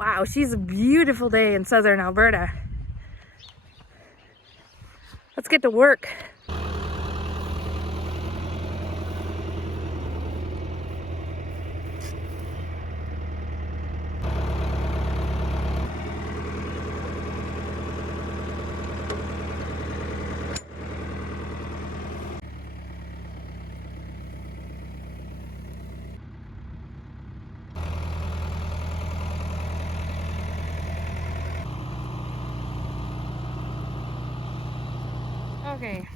Wow, she's a beautiful day in southern Alberta. Let's get to work. Okay,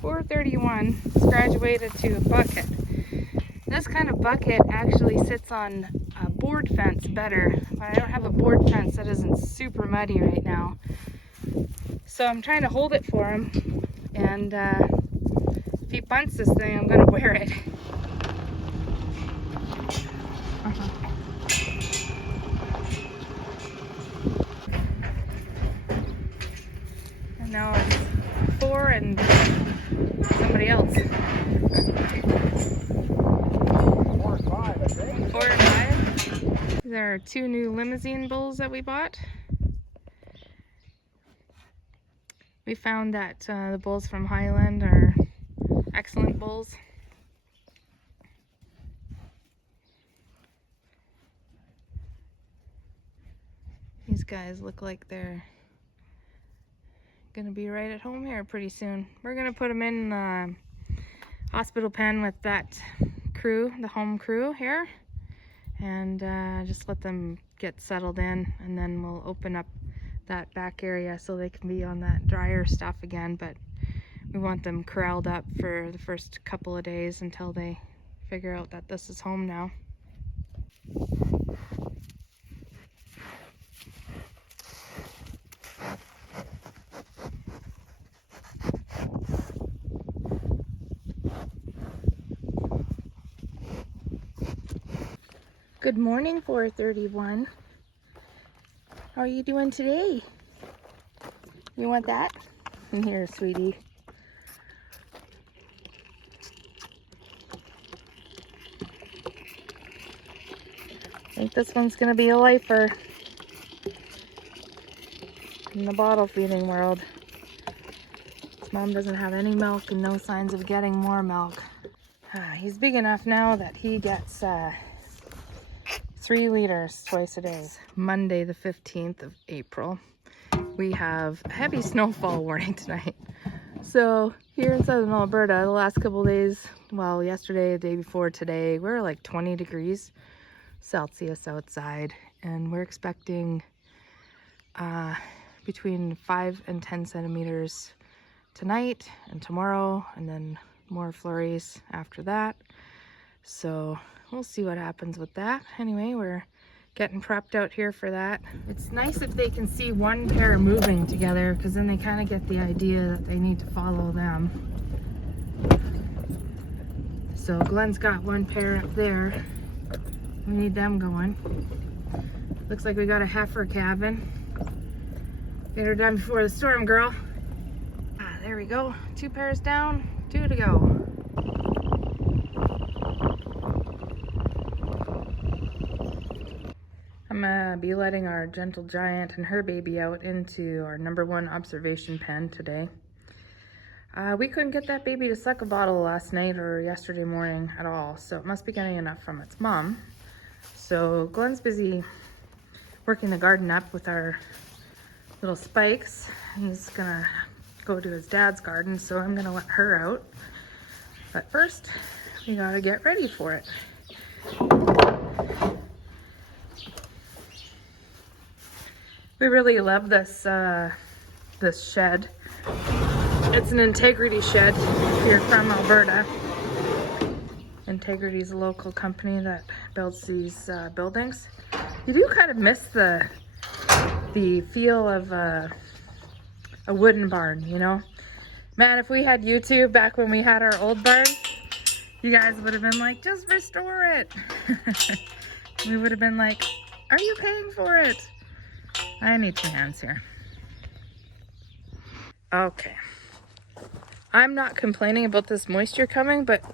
431 is graduated to a bucket. This kind of bucket actually sits on a board fence better, but I don't have a board fence that isn't super muddy right now. So I'm trying to hold it for him, and if he bunts this thing, I'm gonna wear it. And now it's 4 and somebody else. 4 and 5, I think. 4 and 5. There are 2 new limousine bulls that we bought. We found that the bulls from Highland are excellent bulls. These guys look like they're gonna be right at home here pretty soon. We're gonna put them in the hospital pen with that crew, the home crew here, and just let them get settled in, and then we'll open up that back area so they can be on that drier stuff again. But we want them corralled up for the first couple of days until they figure out that this is home now. Good morning, 431. How are you doing today? You want that? Here, sweetie. I think this one's gonna be a lifer in the bottle feeding world. His mom doesn't have any milk and no signs of getting more milk. He's big enough now that he gets 3 liters twice a day. Monday the 15th of April. We have a heavy snowfall warning tonight. So here in southern Alberta, the last couple of days, well, yesterday, the day before today, we're like 20 degrees Celsius outside, and we're expecting between 5 and 10 centimeters tonight and tomorrow, and then more flurries after that. So we'll see what happens with that. Anyway, we're getting prepped out here for that. It's nice if they can see one pair moving together, because then they kind of get the idea that they need to follow them. So Glen's got one pair up there. We need them going. Looks like we got a heifer calving. Get her done before the storm, girl. There we go. 2 pairs down, 2 to go. I'm gonna be letting our gentle giant and her baby out into our #1 observation pen today. We couldn't get that baby to suck a bottle last night or yesterday morning at all, so it must be getting enough from its mom. So Glen's busy working the garden up with our little spikes. He's gonna go to his dad's garden, so I'm gonna let her out. But first, we gotta get ready for it. We really love this this shed. It's an Integrity shed if you're from Alberta. Integrity is a local company that builds these buildings. You do kind of miss the feel of a wooden barn, you know? Man, if we had YouTube back when we had our old barn, you guys would have been like, just restore it. We would have been like, are you paying for it? I need 2 hands here. Okay. I'm not complaining about this moisture coming, but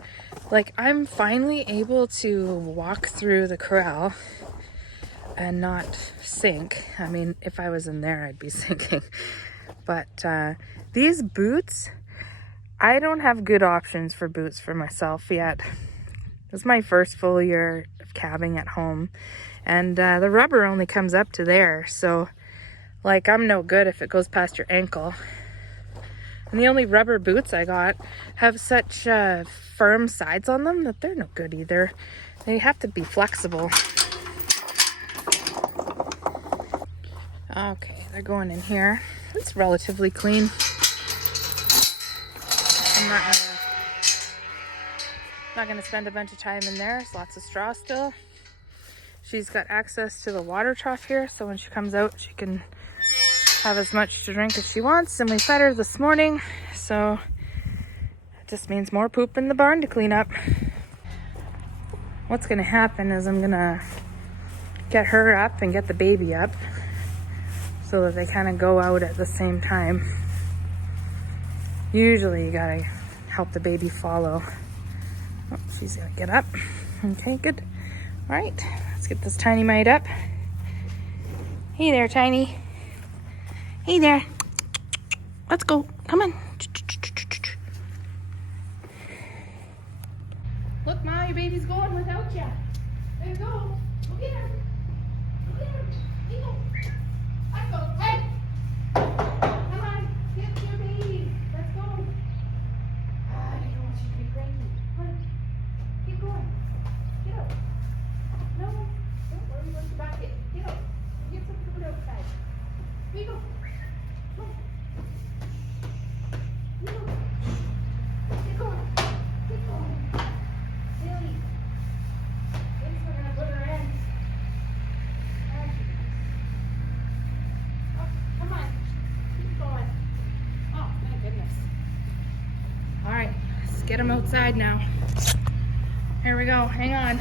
like I'm finally able to walk through the corral and not sink. I mean, if I was in there, I'd be sinking. But these boots, I don't have good options for boots for myself yet. This is my first full year of calving at home, and the rubber only comes up to there. So, like, I'm no good if it goes past your ankle. And the only rubber boots I got have such firm sides on them that they're no good either. They have to be flexible. Okay, they're going in here. It's relatively clean. I'm not gonna spend a bunch of time in there. There's lots of straw still. She's got access to the water trough here, so when she comes out, she can have as much to drink as she wants. And we fed her this morning, so it just means more poop in the barn to clean up. What's gonna happen is I'm gonna get her up and get the baby up so that they kind of go out at the same time. Usually you gotta help the baby follow. Oh, she's gonna get up. Okay, good. All right, let's get this tiny mite up. Hey there, Tiny. Hey there. Let's go. Come on. Look, Ma, your baby's going without you. There you go. Go get her. Go get her. There you go. Let's go. Hey. Come on. Get your baby. Let's go. I don't want you to be cranky. Come on. Keep going. Get out. No. Don't worry about your basket. Get out. Get some food outside. Here you go. Come on. Here you go. Get going. Get going. Billy. Billy's we're gonna put her in. Oh, come on. Keep going. Oh, my goodness. All right, let's get him outside now. Here we go. Hang on.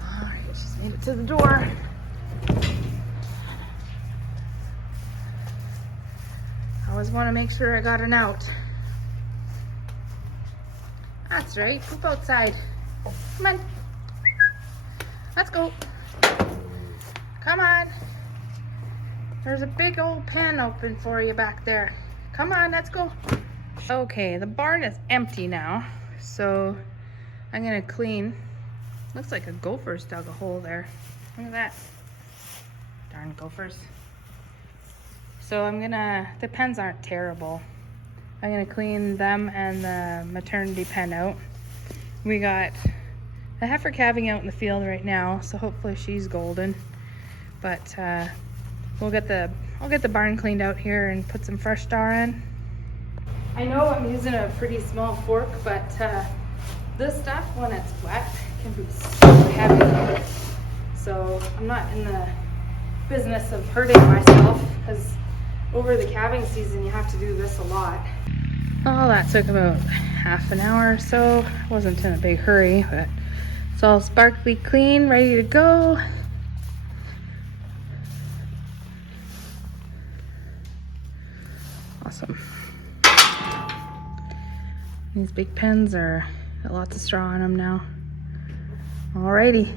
All right, she's made it to the door. I always want to make sure I got an out. That's right. Poop outside. Come on. Let's go. Come on. There's a big old pen open for you back there. Come on, let's go. Okay, the barn is empty now, so I'm gonna clean. Looks like a gopher's dug a hole there. Look at that. Darn gophers. So the pens aren't terrible. I'm gonna clean them and the maternity pen out. We got the heifer calving out in the field right now, so hopefully she's golden. But I'll get the barn cleaned out here and put some fresh star in. I know I'm using a pretty small fork, but this stuff, when it's wet, can be so heavy. So I'm not in the business of hurting myself, because over the calving season you have to do this a lot. Well, that took about half an hour or so. I wasn't in a big hurry, but it's all sparkly clean, ready to go. Awesome. These big pens got lots of straw on them now. Alrighty.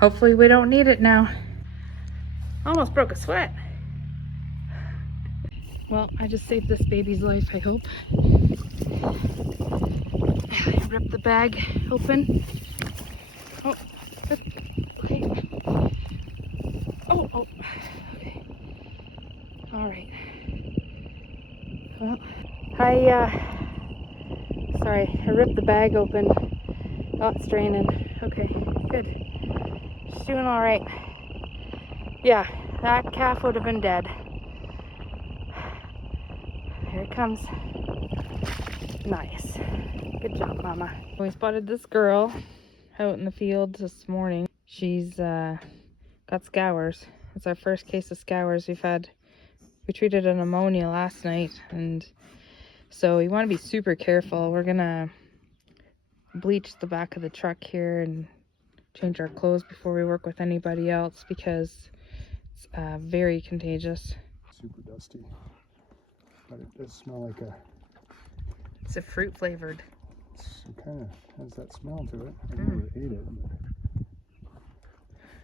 Hopefully we don't need it now. Almost broke a sweat. Well, I just saved this baby's life, I hope. Rip the bag open. Oh, okay. Oh, okay. All right. Well, sorry, I ripped the bag open. Oh, it's draining. Okay, good. She's doing all right. Yeah, that calf would have been dead. Here it comes. Nice. Good job, Mama. We spotted this girl out in the field this morning. She's got scours. It's our first case of scours. We treated a pneumonia last night, and so you want to be super careful. We're gonna bleach the back of the truck here and change our clothes before we work with anybody else, because it's very contagious. Super dusty, but it does smell like It's a fruit flavored. It kind of has that smell to it. I never ate it.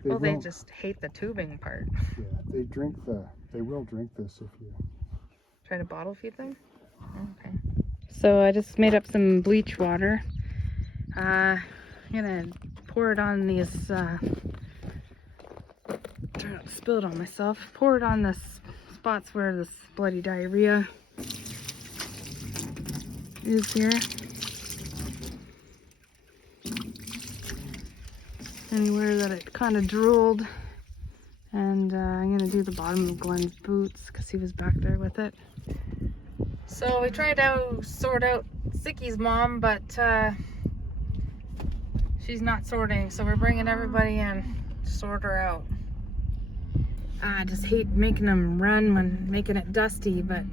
But Well, they won't- just hate the tubing part. Yeah, they will drink this if you... Try to bottle feed them? Okay. So I just made up some bleach water. I'm gonna pour it on these, try not to spill it on myself. Pour it on the spots where this bloody diarrhea is here. Anywhere that it kind of drooled. And I'm gonna do the bottom of Glen's boots because he was back there with it. So we tried to sort out Sicky's mom, but she's not sorting, so we're bringing everybody in to sort her out. I just hate making them run when making it dusty, but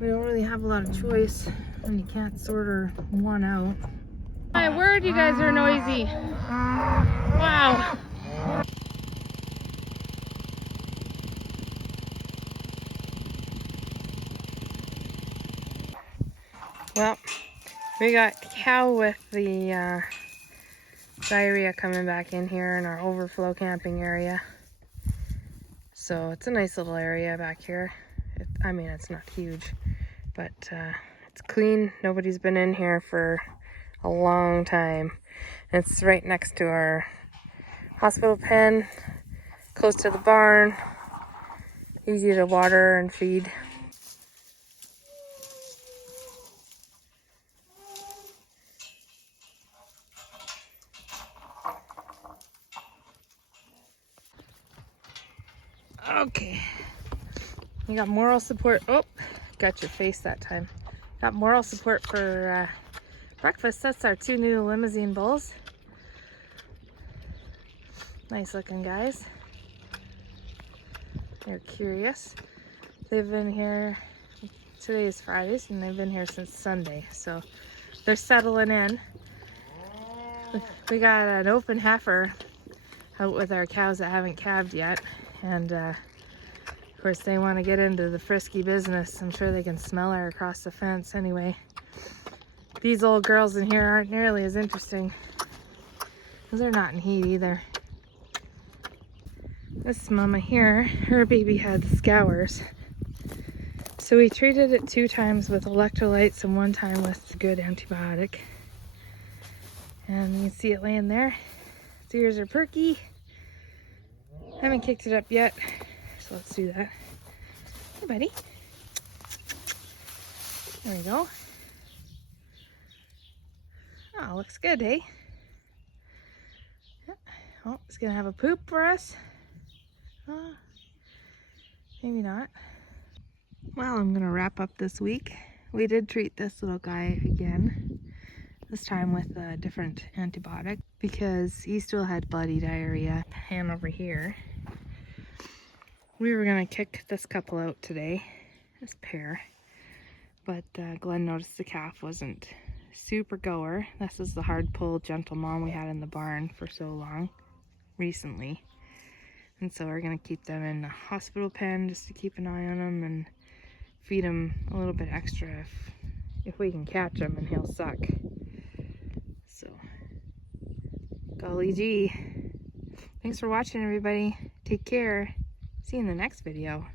we don't really have a lot of choice when you can't sort one out. My word, you guys are noisy. Wow. Well, we got cow with the diarrhea coming back in here in our overflow camping area. So it's a nice little area back here. I mean, it's not huge, but it's clean. Nobody's been in here for a long time. It's right next to our hospital pen, close to the barn, easy to water and feed. Okay, you got moral support. Oh, got your face that time. Got moral support for breakfast. That's our 2 new limousine bulls. Nice looking guys. They're curious. They've been here, today is Friday, and they've been here since Sunday, so they're settling in. We got an open heifer out with our cows that haven't calved yet, and of course they want to get into the frisky business. I'm sure they can smell her across the fence anyway. These old girls in here aren't nearly as interesting, because they're not in heat either. This mama here, her baby had scours. So we treated it 2 times with electrolytes and 1 time with a good antibiotic. And you can see it laying there. Its ears are perky. Haven't kicked it up yet, so let's do that. Hey, buddy. There we go. Oh, looks good, eh? Oh, it's gonna have a poop for us. Maybe not. Well, I'm gonna wrap up this week. We did treat this little guy again, this time with a different antibiotic because he still had bloody diarrhea. And over here, we were gonna kick this couple out today, this pair, but Glen noticed the calf wasn't super goer. This is the hard pull gentle mom we had in the barn for so long recently. And so we're gonna keep them in the hospital pen just to keep an eye on them and feed him a little bit extra if we can catch him, and he'll suck. So, golly gee. Thanks for watching, everybody. Take care. See you in the next video.